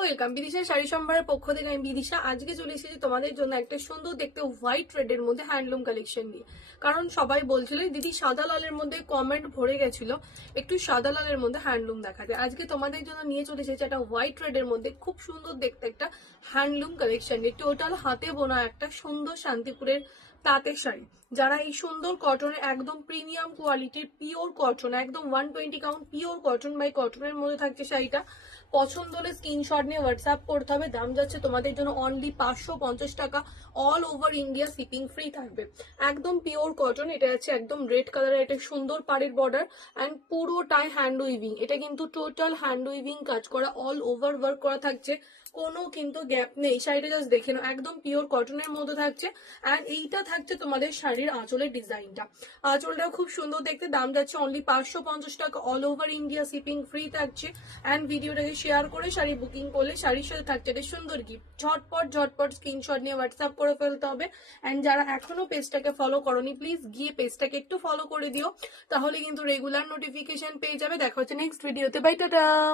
Welcome Bidisha sari সম্ভারের পক্ষ থেকে। আমি বিদিশা আজকে চলে এসেছি তোমাদের জন্য একটা সুন্দর দেখতে হোয়াইট রেডের মধ্যে হ্যান্ডলুম কালেকশন নিয়ে। কারণ সবাই বলছিল দিদি সাদা লালের মধ্যে কমেন্ট ভরে গেছিল একটু সাদা লালের মধ্যে হ্যান্ডলুম দেখাতে। আজকে তোমাদের জন্য নিয়ে চলে এসেছি একটা হোয়াইট রেডের মধ্যে খুব সুন্দর দেখতে একটা হ্যান্ডলুম কালেকশন নিয়ে। টোটাল হাতে বোনা একটা সুন্দর শান্তিপুরের তাঁতের শাড়ি। যারা এই সুন্দর কটনের একদম প্রিমিয়াম কোয়ালিটির পিওর কটন, একদম 120 কাউন্ট পিওর কটন বাই কটনের মধ্যে থাকছে শাড়িটা, পছন্দ হলে স্ক্রিনশট নিয়ে হোয়াটসঅ্যাপ করতে হবে। দাম যাচ্ছে তোমাদের জন্য অনলি 550 টাকা। All over India shipping free থাকবে। একদম পিওর কটন, এটা আছে একদম রেড কালারের, এটা সুন্দর পাড়ের বর্ডার অ্যান্ড পুরোটাই হ্যান্ড উইভিং। এটা কিন্তু টোটাল হ্যান্ড উইভিং কাজ করা, অল ওভার ওয়ার্ক করা থাকছে, কোনো কিন্তু গ্যাপ নেই। শাড়িটা জাস্ট দেখে নাও, একদম পিওর কটনের মধ্যে থাকছে। অ্যান্ড এইটা থাকছে তোমাদের শাড়ির আঁচলের ডিজাইনটা। আঁচলটাও খুব সুন্দর দেখতে। দাম যাচ্ছে অনলি 550 টাকা। All over India shipping free থাকছে। অ্যান্ড ভিডিওটাকে শেয়ার করে শাড়ি বুকিং করলে শাড়ির সাথে থাকছে একটা সুন্দর গিফট। ঝটপট স্ক্রিনশট নিয়ে হোয়াটসঅ্যাপ করে ফেলতে হবে। অ্যান্ড যারা এখনো পেজটাকে ফলো করোনি প্লিজ গিয়ে পেজটাকে একটু ফলো করে দিও, তাহলে কিন্তু রেগুলার নোটিফিকেশন পেয়ে যাবে। দেখা হচ্ছে নেক্সট ভিডিওতে। Bye tata.